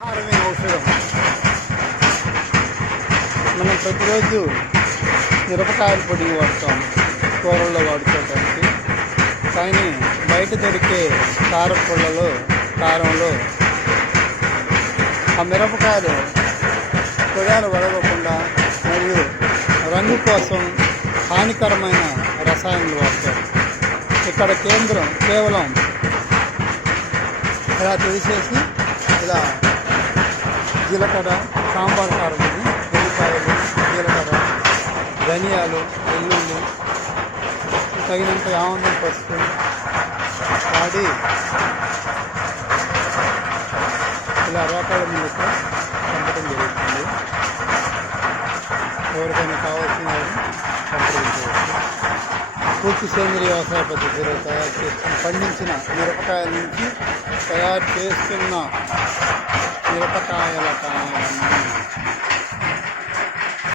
ఆహారమైన ఔషధం. మనం ప్రతిరోజు మిరపకాయల పొడి వాడతాం కూరల్లో వాడుకోవడానికి. కానీ బయట దొరికే కారంలో ఆ మిరపకాయలు పొడియాలు వడవకుండా మరియు రంగు కోసం హానికరమైన రసాయనాలు వాడతారు. ఇక్కడ కేవలం ఇలా తీసేసి ఇలా జీలకర్ర, సాంబార్ కారం, ఉల్లిపాయలు, జీలకర్ర, ధనియాలు, వెల్లుల్లి, తగినంత ఆనందం పసుపు వాడి ఇలా రోకాల మీదకు పంపడం జరుగుతుంది. ఎవరికైనా కావాల్సిన వారిని సంప్రదించవచ్చు. పూర్తి సేంద్రీయ వ్యవసాయ పద్ధతిలో తయారు చేస్తున్న పండించిన మిరపకాయల నుంచి తయారు చేస్తున్న మిరపకాయల